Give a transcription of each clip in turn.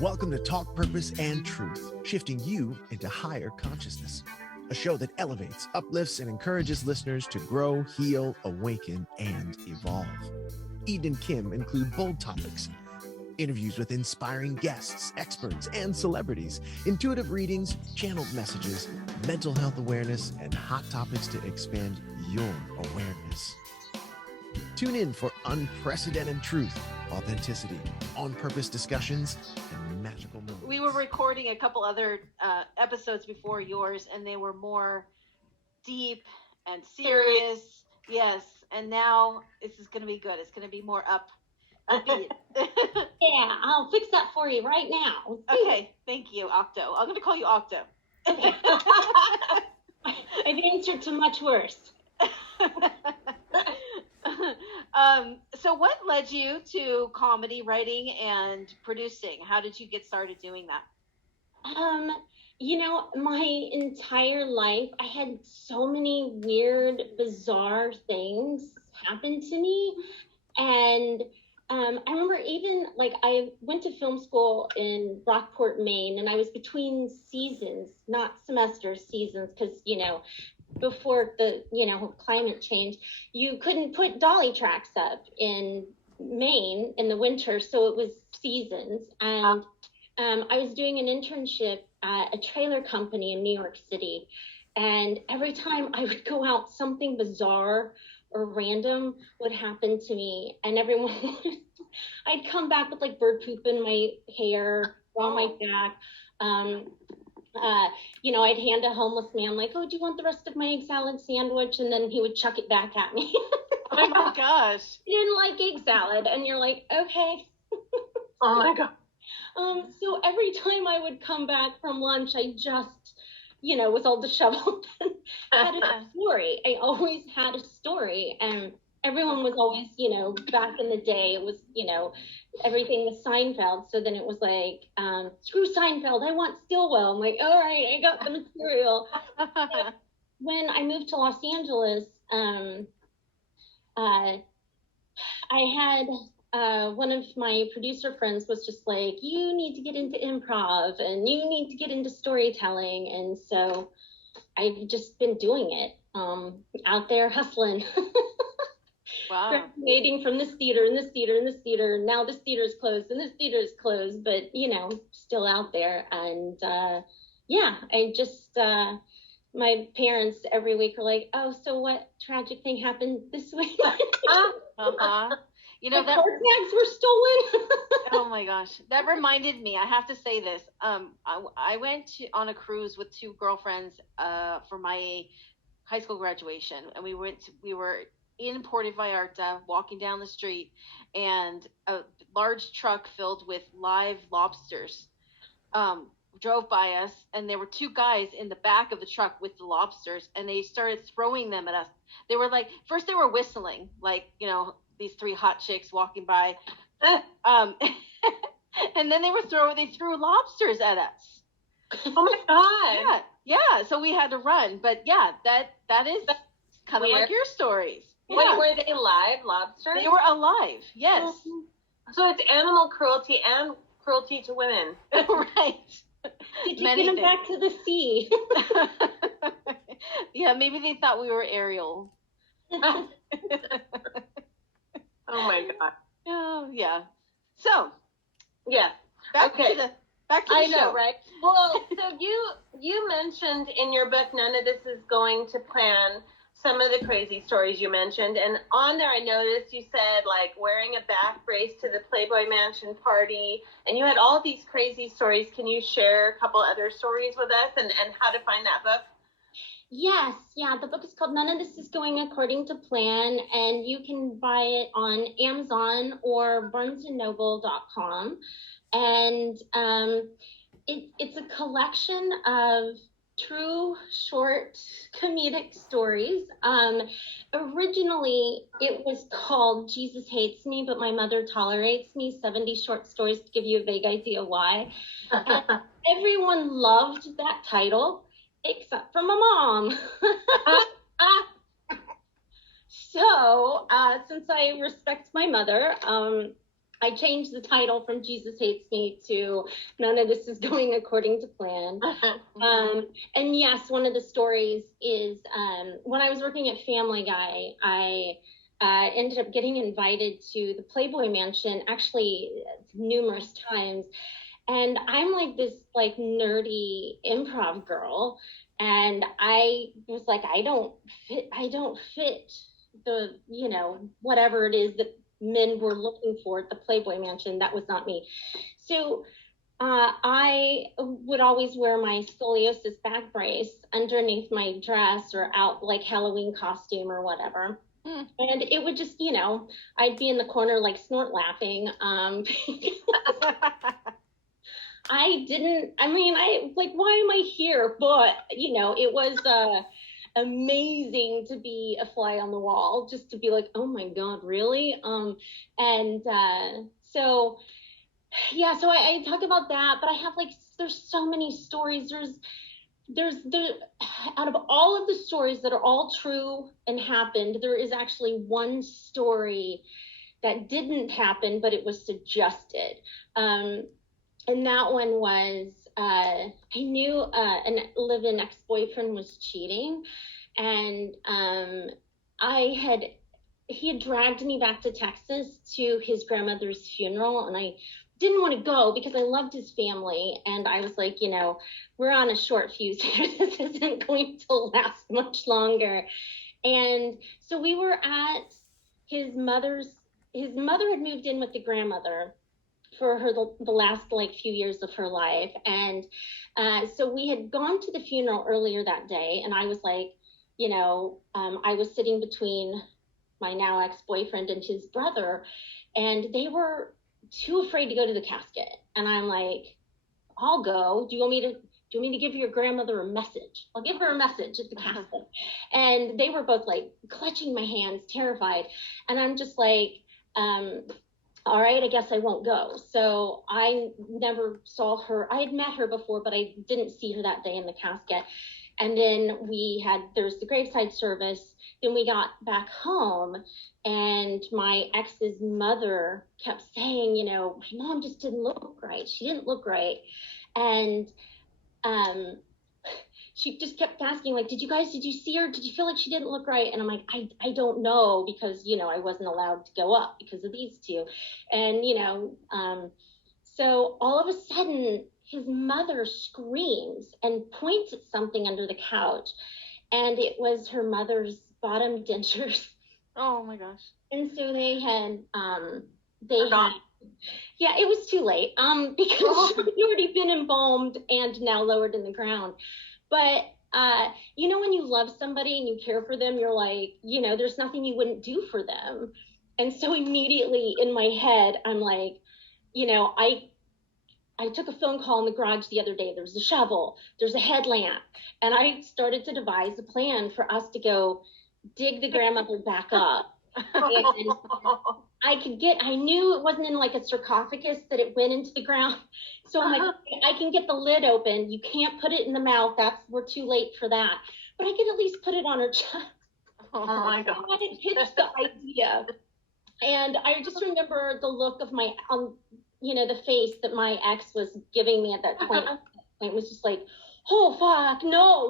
Welcome to Talk Purpose and Truth, shifting you into higher consciousness. A show that elevates, uplifts, and encourages listeners to grow, heal, awaken, and evolve. Eden and Kim include bold topics, interviews with inspiring guests, experts, and celebrities, intuitive readings, channeled messages, mental health awareness, and hot topics to expand your awareness. Tune in for unprecedented truth, authenticity, on-purpose discussions, and magical moments. We were recording a couple other episodes before yours, and they were more deep and serious. Yes, and now this is going to be good. It's going to be more upbeat. Yeah, I'll fix that for you right now. Okay, thank you, Octo. I'm going to call you Octo. Okay. I've answered to much worse. So what led you to comedy writing and producing? How did you get started doing that? My entire life, I had so many weird, bizarre things happen to me. And I remember even, I went to film school in Rockport, Maine, and I was between seasons, not semesters, seasons, because, before the, climate change, you couldn't put dolly tracks up in Maine in the winter, so it was seasons. And I was doing an internship at a trailer company in New York City, and every time I would go out, something bizarre or random would happen to me, and everyone I'd come back with bird poop in my hair, on my back. I'd hand a homeless man oh, do you want the rest of my egg salad sandwich? And then he would chuck it back at me. Oh my gosh. He didn't like egg salad. And you're like, okay. Oh my God. So every time I would come back from lunch, I just, was all disheveled and had a story. I always had a story. And everyone was always, back in the day, it was, everything was Seinfeld. So then it was screw Seinfeld, I want Stilwell. I'm like, all right, I got the material. When I moved to Los Angeles, I had one of my producer friends was just like, you need to get into improv and you need to get into storytelling. And so I've just been doing it, out there hustling. Wow. Graduating from this theater and this theater and this theater. Now this theater is closed and this theater is closed, but still out there. And I just my parents every week are like, oh, so what tragic thing happened this week? Uh-huh. The car tags were stolen. Oh my gosh, that reminded me. I have to say this. I went on a cruise with two girlfriends for my high school graduation, and we were in Puerto Vallarta, walking down the street, and a large truck filled with live lobsters drove by us, and there were two guys in the back of the truck with the lobsters, and they started throwing them at us. They were first they were whistling, these three hot chicks walking by, and then they threw lobsters at us. Oh my God. Yeah. So we had to run, but yeah, that is kind of like your stories. Wait, were they live lobsters? They were alive, yes. So it's animal cruelty and cruelty to women. Right. Did you get them back to the sea? Yeah, maybe they thought we were Ariel. Oh my God. Oh, yeah. So, yeah. Back to the I know, show. right? Well, so you mentioned in your book, none of this is going to plan, some of the crazy stories you mentioned. And on there, I noticed you said wearing a back brace to the Playboy Mansion party, and you had all these crazy stories. Can you share a couple other stories with us and how to find that book? Yes. Yeah. The book is called None of This is Going According to Plan, and you can buy it on Amazon or barnesandnoble.com. And it's a collection of true short comedic stories. Originally, it was called Jesus Hates Me, but My Mother Tolerates Me, 70 Short Stories to give you a vague idea why. And everyone loved that title, except for my mom. So, since I respect my mother, I changed the title from Jesus Hates Me to None of This is Going According to Plan. And yes, one of the stories is when I was working at Family Guy, I ended up getting invited to the Playboy Mansion, actually numerous times. And I'm like this like nerdy improv girl. And I was like, I don't fit the, you know, whatever it is that men were looking for at the Playboy Mansion. That was not me. So I would always wear my scoliosis back brace underneath my dress or out like Halloween costume or whatever. And it would just, you know, I'd be in the corner like snort laughing. I like, why am I here? But, you know, it was amazing to be a fly on the wall, just to be like, oh my God, really? So yeah, so I talk about that, but I have like, there's so many stories. There's out of all of the stories that are all true and happened, there is actually one story that didn't happen, but it was suggested. And that one was, I knew an live-in ex-boyfriend was cheating, and he had dragged me back to Texas to his grandmother's funeral, and I didn't want to go because I loved his family. And I was like, you know, we're on a short fuse here. This isn't going to last much longer. And so we were at his mother had moved in with the grandmother for her the last like few years of her life. And so we had gone to the funeral earlier that day. And I was like, you know, I was sitting between my now ex-boyfriend and his brother, and they were too afraid to go to the casket. And I'm like, I'll go. Do you want me to give your grandmother a message? I'll give her a message at the casket. And they were both like clutching my hands, terrified. And I'm just like, all right, I guess I won't go. So I never saw her. I had met her before, but I didn't see her that day in the casket. And then there was the graveside service. Then we got back home, and my ex's mother kept saying, you know, my mom just didn't look right. She didn't look right. And she just kept asking, like, did you see her? Did you feel like she didn't look right? And I'm like, I don't know, because, you know, I wasn't allowed to go up because of these two. And, you know, so all of a sudden, his mother screams and points at something under the couch. And it was her mother's bottom dentures. Oh my gosh. And so they had, yeah, it was too late, because she'd already been embalmed and now lowered in the ground. But, you know, when you love somebody and you care for them, you're like, you know, there's nothing you wouldn't do for them. And so immediately in my head, I'm like, you know, I took a phone call in the garage the other day. There's a shovel, there's a headlamp. And I started to devise a plan for us to go dig the grandmother back up. And I knew it wasn't in like a sarcophagus that it went into the ground. So I'm like, I can get the lid open. You can't put it in the mouth. We're too late for that. But I can at least put it on her chest. Oh my God. I had pitched the idea. And I just remember the look of you know, the face that my ex was giving me at that point. It was just like, oh, fuck, no,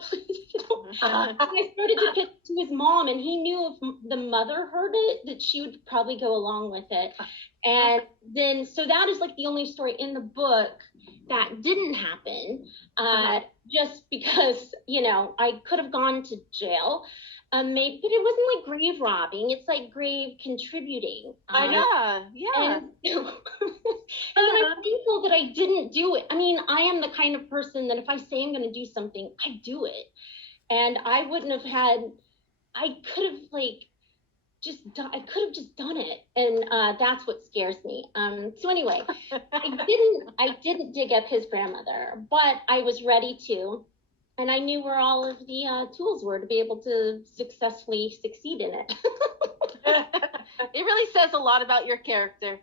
please. And I started to pitch to his mom, and he knew if the mother heard it, that she would probably go along with it. And then, so that is like the only story in the book that didn't happen, just because, you know, I could have gone to jail. Maybe, but it wasn't like grave robbing. It's like grave contributing. I know. Yeah. And I'm thankful that I didn't do it. I mean, I am the kind of person that if I say I'm going to do something, I do it. And I wouldn't have I could have just done it. And that's what scares me. So anyway, I didn't dig up his grandmother, but I was ready to. And I knew where all of the tools were to be able to successfully succeed in it. It really says a lot about your character.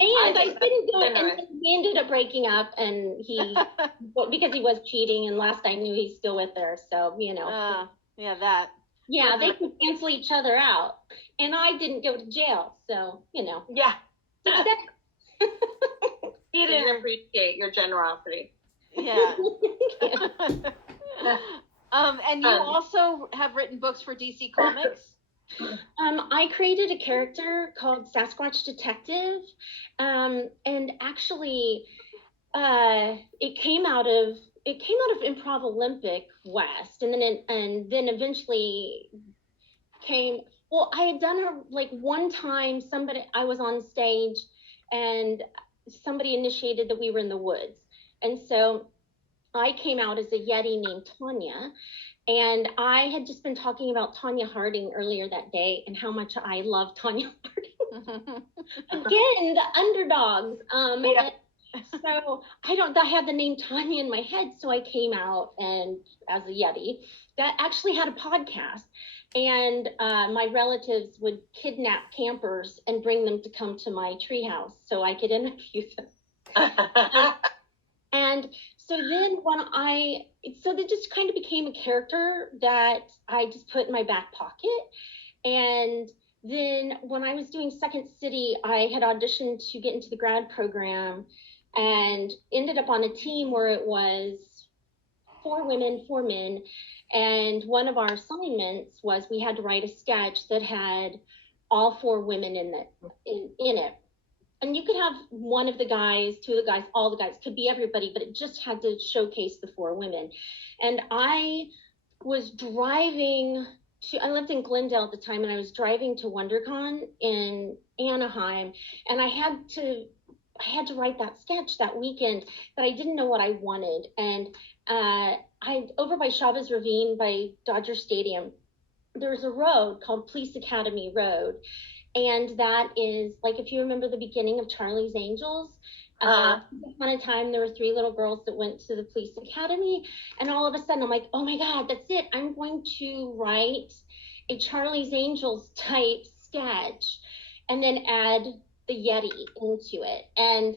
And I didn't do it, and we ended up breaking up, and because he was cheating, and last I knew he's still with her, so, you know. Yeah, that. Yeah, they can cancel each other out. And I didn't go to jail, so, Yeah. success. He didn't appreciate your generosity. Yeah. And you also have written books for DC Comics. I created a character called Sasquatch Detective, and actually, it came out of Improv Olympic West, and then eventually came. Well, I had done her like one time. I was on stage, and somebody initiated that we were in the woods, and so I came out as a Yeti named Tanya. And I had just been talking about Tanya Harding earlier that day and how much I love Tanya Harding. Again, the underdogs. Yeah. So I had the name Tanya in my head, so I came out and as a Yeti that actually had a podcast. And my relatives would kidnap campers and bring them to come to my treehouse so I could interview them. And so then so that just kind of became a character that I just put in my back pocket. And then when I was doing Second City, I had auditioned to get into the grad program and ended up on a team where it was 4 women, 4 men. And one of our assignments was we had to write a sketch that had all 4 women in it. And you could have one of the guys, 2 of the guys, all the guys, could be everybody, but it just had to showcase the 4 women. And I was driving I lived in Glendale at the time, and I was driving to WonderCon in Anaheim, and I had to write that sketch that weekend, but I didn't know what I wanted. And over by Chavez Ravine by Dodger Stadium, there's a road called Police Academy Road. And that is like, if you remember the beginning of Charlie's Angels, once upon a time, there were 3 little girls that went to the police academy. And all of a sudden I'm like, oh my God, that's it. I'm going to write a Charlie's Angels type sketch and then add the Yeti into it. And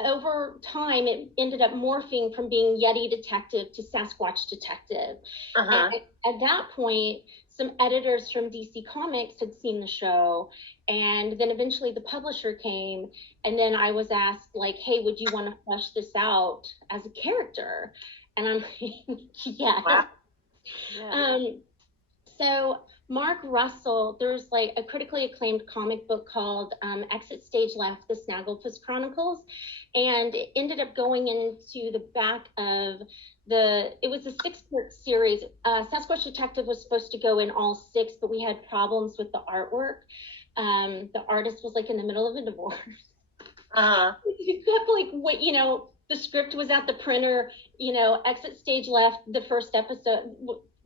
over time, it ended up morphing from being Yeti Detective to Sasquatch Detective. And at that point, some editors from DC Comics had seen the show, and then eventually the publisher came, and then I was asked, like, hey, would you want to flesh this out as a character? And I'm like, yeah. Wow. Yeah. So Mark Russell, there's like a critically acclaimed comic book called Exit Stage Left, The Snagglepuss Chronicles. And it ended up going into the back of it was a 6-part series. Sasquatch Detective was supposed to go in all 6, but we had problems with the artwork. The artist was like in the middle of a divorce. You kept like, what, the script was at the printer, Exit Stage Left, the first episode,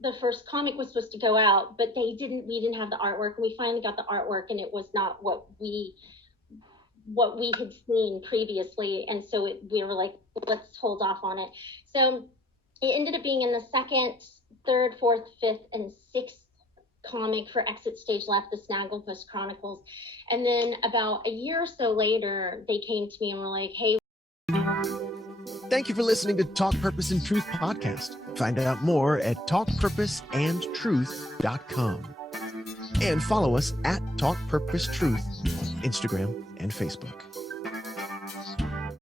the first comic was supposed to go out, but we didn't have the artwork. And we finally got the artwork, and it was not what we had seen previously. And so we were like, let's hold off on it. So it ended up being in the 2nd, 3rd, 4th, 5th, and 6th comic for Exit Stage Left, The Snagglepuss Chronicles. And then about a year or so later, they came to me and were like, hey. Thank you for listening to Talk Purpose and Truth podcast. Find out more at talkpurposeandtruth.com. And follow us at Talk Purpose Truth on Instagram and Facebook.